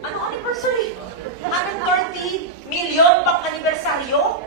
Ano anniversary? 130 million pang anibersaryo?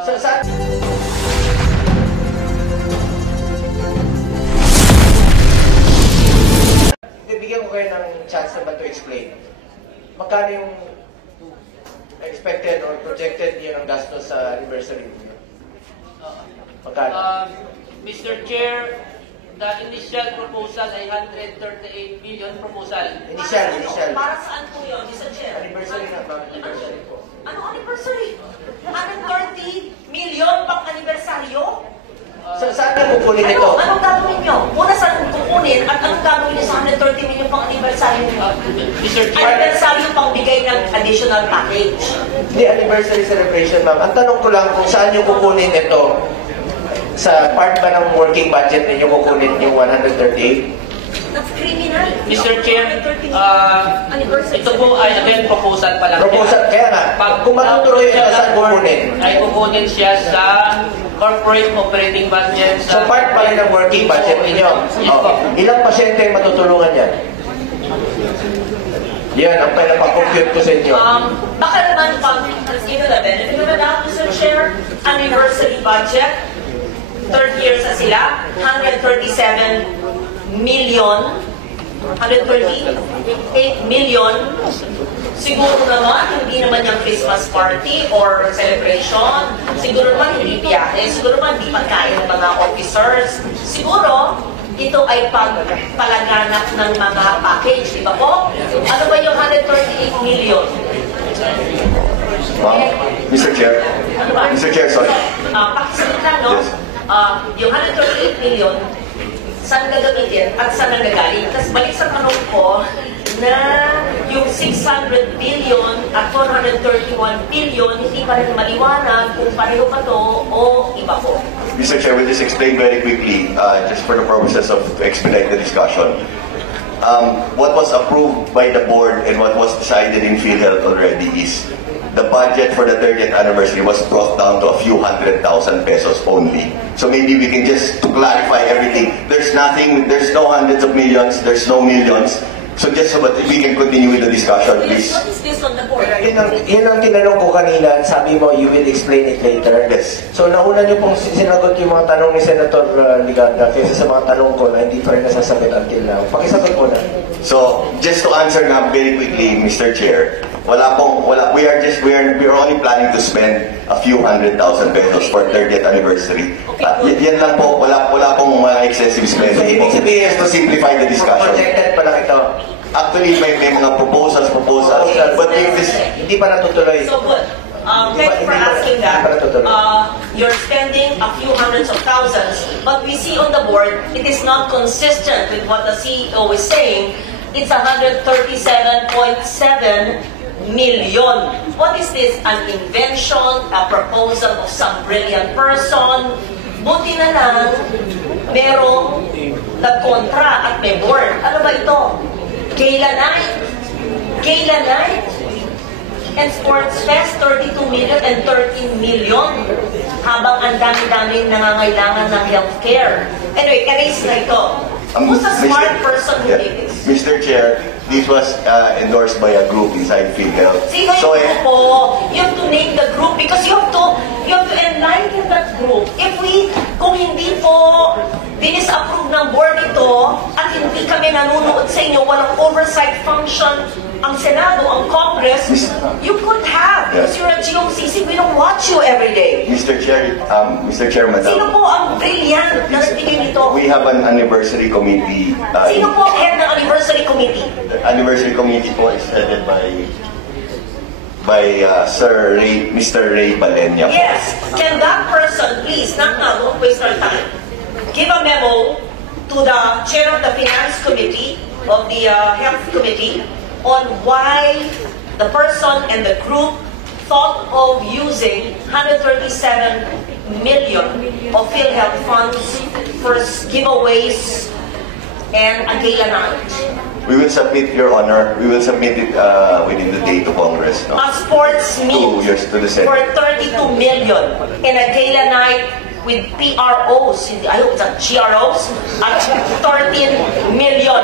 Saan? Bibigyan ko kayo ng chance naman to explain. Magkano yung expected or projected yun ang gastos sa anniversary niyo? Magkano? Mr. Chair, the initial proposal ay 138 million proposal. Initial. Para saan po yun, Mr. Chair? Anniversary na, ma'am. Anniversary po. Ano anniversary? 130 million pang anibersaryo? Saan niyo kukunin ito? Anong gagawin nyo? Una saan kukunin at anong gagawin nyo sa 130 million pang anibersaryo nyo? Mr. Chair, Anibersaryo pang bigay ng additional package. Hindi, anniversary celebration, ma'am. Ang tanong ko lang kung saan niyo kukunin ito? Sa part ba ng working budget ninyo kukunin yung 138? That's criminal. Mr. Chair, Anniversary. ito po ay again proposal pa lang. Proposal, kaya nga, kung matutuloy ito, saan kukunin? Ay kukunin siya sa corporate operating budget. So part pa rin ng working budget ninyo? Ilang pasyente yung matutulungan yan? Yan, ang pinapakompute ko sa inyo. Baka naman pang, let's give it a benefit of the doubt, Mr. Chair, anniversary budget, third year sa sila, 137 million, 138 million. Siguro naman, hindi naman yung Christmas party or celebration. Siguro naman hindi biyahe. Siguro naman hindi pagkain ng mga officers. Siguro, ito ay palaganap ng mga package, di ba po? Ano ba yung 138 million? Mr. Chair. Ano ba? Mr. Chair, sorry. Pakisalita, no? Yes. Yung 138 million, saan gagamitin at saan nagagaling? Tapos balik sa tanong ko na yung 600 billion at 431 billion, hindi pa rin maliwanag kung pareho pa to o iba po. Mr. Chair, we'll just explain very quickly, just for the purposes of to expedite the discussion. What was approved by the board and what was decided in PhilHealth already is the budget for the 30th anniversary was brought down to a few 100,000 pesos only. So maybe we can just to clarify everything. There's nothing, there's no hundreds of millions, there's no millions. So just so that we can continue with the discussion, please. What is this on the board? Yun ang tinanong ko kanina, sabi mo, you will explain it later. Yes. So nauna niyo pong sinagot yung mga tanong ni Senator Ligada kaysa sa mga tanong ko na hindi pa rin nasasagot until now. Pakisagot po na. So just to answer na very quickly, Mr. Chair, we are only planning to spend a few 100,000 pesos for 30th anniversary. Yan lang po, wala pong mga excessive spending. Ibig sabihin, just to simplify the discussion. Projected pa lang ito. Actually, may mga proposals, but if this... Hindi pa natutuloy. So good. Thank you for asking that. You're spending a few hundreds of thousands, but we see on the board, it is not consistent with what the CEO is saying. It's 137.7 million. What is this? An invention, a proposal of some brilliant person? Buti na lang, merong nagkontra at may board. Ano ba ito? Gala night and Sports Fest, 32 million and 13 million. Habang ang dami-daming nangangailangan ng healthcare. Anyway, erase na ito. Who's a smart person who did this? Mr. Chair, this was endorsed by a group inside PhilHealth. Sino yung grupo? You have to name the group because you have to enlighten that group. Kung hindi po dinis-approve ng board ito at hindi kami nanonood sa inyo, walang oversight function ang Senado, ang Congress, you could have. Because you're a GOCC, we don't watch you every day. Mr. Chair, Madam. Sino po ang brilliant na nagbigay nito? We have an anniversary committee. Sino po ang head ng anniversary committee? The anniversary committee po is headed by Mr. Ray Balenya. Yes. Can that person, please, not now, don't waste our time, give a memo to the chair of the Finance Committee, of the Health Committee, on why the person and the group thought of using 137 million of PhilHealth funds for giveaways and a gala night. We will submit, Your Honor, we will submit it within the day to Congress. No? A sports meet To the Senate. for 32 million and a gala night with PROs, I hope it's a GROs, at 13 million.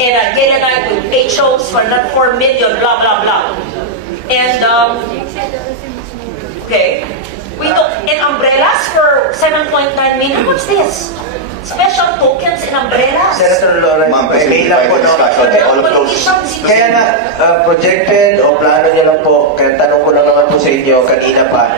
And Galenite with HOs for not 4 million, blah, blah, blah. And, okay. We took in umbrellas for 7.9 million. What's this? Special tokens in umbrellas. Senator Lawrence, Ma'am, may lang po, no? all of those. Kaya nga, projected o plano niya lang po, kaya tanong ko lang naman po sa inyo kanina pa,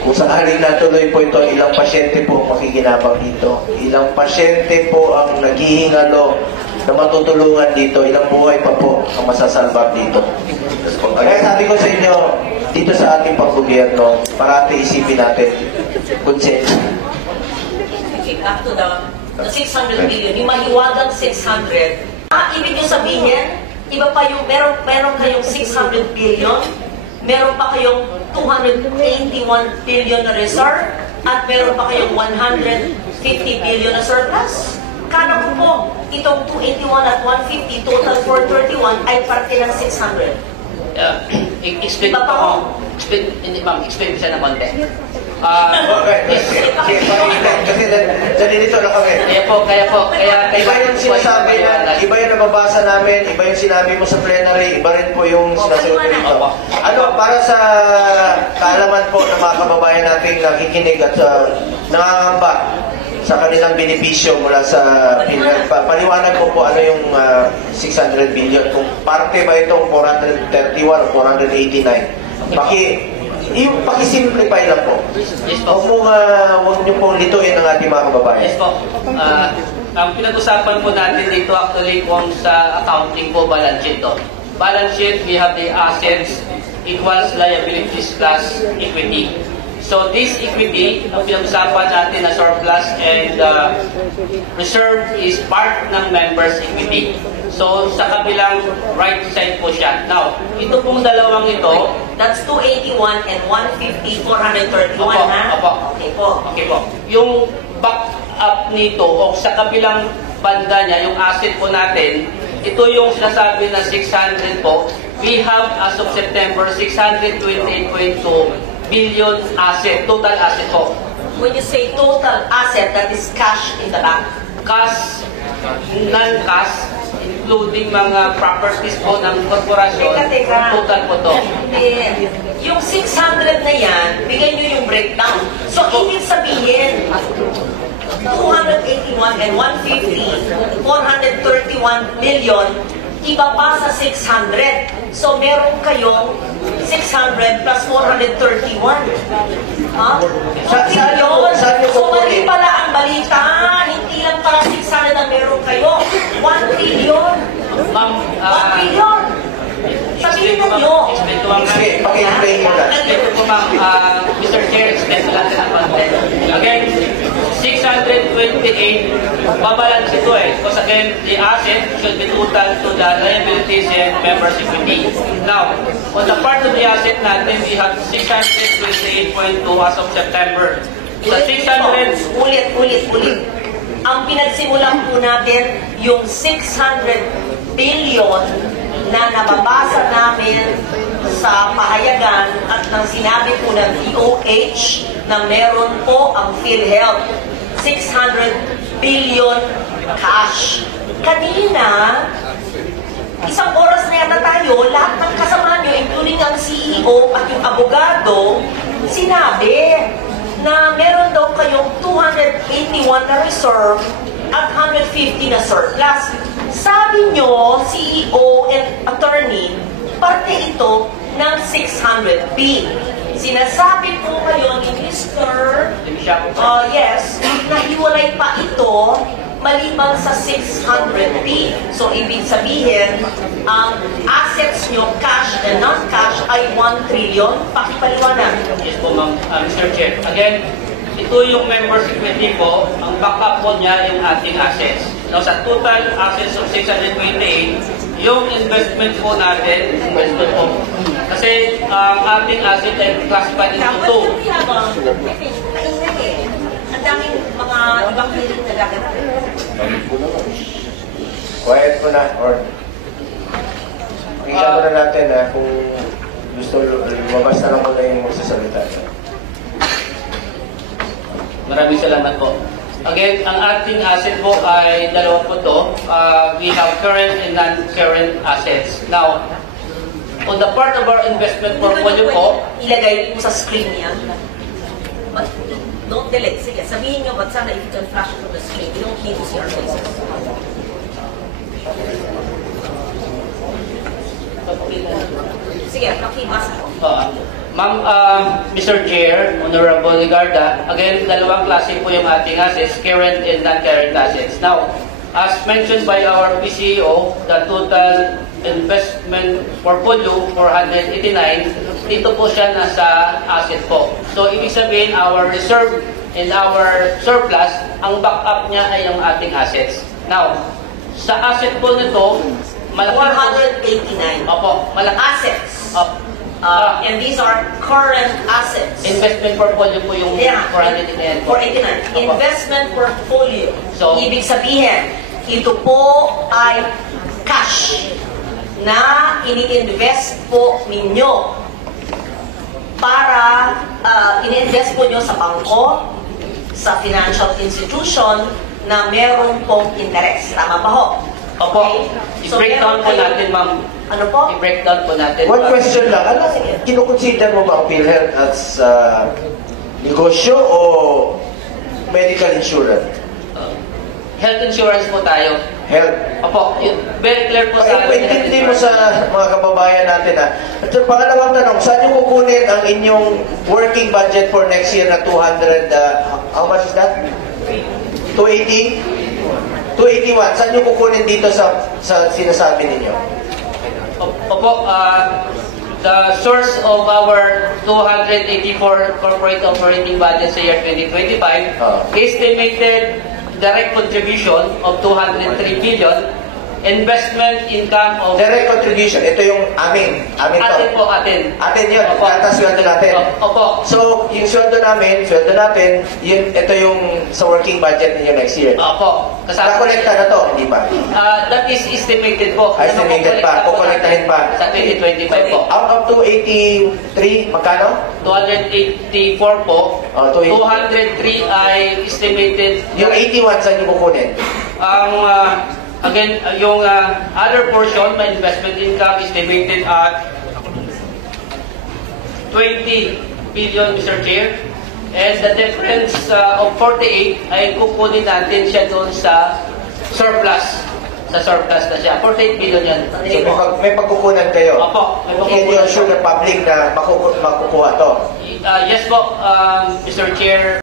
kung sakaling natuloy po ito, ilang pasyente po makikinabang dito? Ilang pasyente po ang naghihingalo na matutulungan dito? Ilang buhay pa po ang masasalbar dito? Kaya sabi ko sa inyo, dito sa ating panggobyerno, parati isipin natin, konsensya. Up to the 600 billion, yung mahiwagang 600. Ibig nyo sabihin, iba pa yung, meron kayong 600 billion, meron pa kayong 281 billion na reserve, at meron pa kayong 150 billion na surplus. Kano ko po, itong 281 at 150, total 431, ay parte ng 600. Explain Iba pa ko. Hindi ma'am, explain ko siya ng konti. Kasi nandito na kami. Kaya Iba yung sinasabi na, iba yung nababasa namin, iba yung sinabi mo sa plenary, iba rin po yung sinasabi mo dito. Ano, para sa kaalaman po ng mga kababayan nating nakikinig at nangangamba sa kanilang benepisyo mula sa PhilHealth, paliwanag po ano yung 600 billion, kung parte ba itong 431 o 489. Paki-simplify lang po. Yes po. Huwag niyo pong lituin ang ating mga kababayan. Yes po. Ang pinag-usapan po natin dito actually kung sa accounting po balance sheet to. Balance sheet, we have the assets equals liabilities plus equity. So this equity, ang pinag-usapan natin na surplus and reserve is part ng members' equity. So sa kabilang right side po siya. Now, ito pong dalawang ito, That's 281 and 150, 431, ha? Opo. Okay po. Okay po. Yung back up nito o sa kabilang banda niya, yung asset po natin, ito yung sinasabi na 600 po. We have as of September 628.2 billion asset, total asset po. When you say total asset, that is cash in the bank. Cash, non-cash, including mga properties po ng korporasyon, Teka. total po to. Hindi. Yung 600 na yan, bigay nyo yung breakdown. So, ibig sabihin, 281 and 150, 431 million, iba pa sa 600. So, meron kayong 600 plus 431. Ha? Saan niyo So, mali kukunin? pala ang balita. Hindi lang pala 600 ang meron kayo. 1 trillion. Ma'am, 1 trillion. Sabihin na nyo. explain ko ma'am. Paki-explain mo na. Explain ko ma'am, Mr. Chair, explain ko lang sa content. Again, 628, babalance ito eh. Because again, the asset should be total to the liabilities and members' equity. Now, on the part of the asset natin, we have 628.2 as of September. Sa 600, Ulit. Ang pinagsimulan po natin, yung 600 billion na nababasa namin sa pahayagan at nang sinabi po ng DOH na meron po ang PhilHealth. 600 billion cash. Kanina, isang oras na yata tayo, lahat ng kasama nyo, including ang CEO at yung abogado, sinabi na meron daw kayong 281 na reserve at 150 na surplus. Sabi nyo, CEO and attorney, parte ito ng 600B. Sinasabi po kayo ni Mr. Yes, nahiwalay pa ito maliban sa 600B. So, ibig sabihin, ang assets nyo, cash and non-cash, ay 1 trillion. Pakipaliwanag. yes po ma'am, Mr. Chair. Again, ito yung members' equity po, ang backup po niya yung ating assets. Now, sa total assets of 628, yung investment po natin, investment po. Kasi ang ating asset ay classified into two. Ang daming mga ibang piling na gaganap. Quiet mo na, or pakinggan muna natin kung gusto lumabas na lang muna yung magsasalita. Maraming salamat po. Again, ang ating asset po ay dalawa po to. We have current and non-current assets. Now, on the part of our investment portfolio po, ilagay mo sa screen yan. But don't delete. Sige, sabihin nyo, but sana if you can flash it to the screen, you don't need to see our faces. Sige, pakibasa ko. Ma'am, Mr. Chair, Honorable Ligarda, again, dalawang klase po yung ating assets, current and non-current assets. Now, as mentioned by our PCO, the total investment portfolio, 489, dito po siya nasa asset po. So, ibig sabihin, our reserve and our surplus, ang backup niya ay ang ating assets. Now, sa asset po nito, malaki 489. Opo, malaki. Assets. And these are current assets. Investment portfolio po yung 489. 489. Investment portfolio. So, ibig sabihin, ito po ay cash na ini-invest po ninyo para ini-invest po nyo sa bangko, sa financial institution na meron pong interest. Tama ba ho? Opo. I-breakdown po natin, ma'am. Ano po? I-breakdown po natin. One question lang, ano, kinukonsider mo ba ang PhilHealth as negosyo o medical insurance? Health insurance po tayo. Health. Opo. Very clear po sa amin. Paintindi mo sa mga kababayan natin ha. At yung pangalawang tanong, saan nyo kukunin ang inyong working budget for next year na 200, how much is that? 280? 281. Saan nyo kukunin dito sa sinasabi ninyo? Opo, the source of our 284 corporate operating budget sa year 2025 estimated direct contribution of 203 billion, investment income of... Direct contribution, ito yung amin. Amin to. Atin po, atin. Atin yun, Opo. kata sweldo natin. Opo. So, yung sweldo natin, ito yung sa working budget ninyo next year. Opo. Nakolekta na to, hindi pa? That is estimated po. Estimated pa, kukolektahin pa. Sa 2025 po. Out of 283, magkano? 284 po. 203 ay estimated. Yung 81, saan nyo kukunin? Ang again, yung other portion, my investment income estimated at 20 billion, Mr. Chair. And the difference of 48 ay kukunin natin siya doon sa surplus. Sa surplus na siya. 48 billion yan. So, may pagkukunan kayo? Opo. May Can you pagkukunan. assure the public na makukuha to? Yes po, Mr. Chair.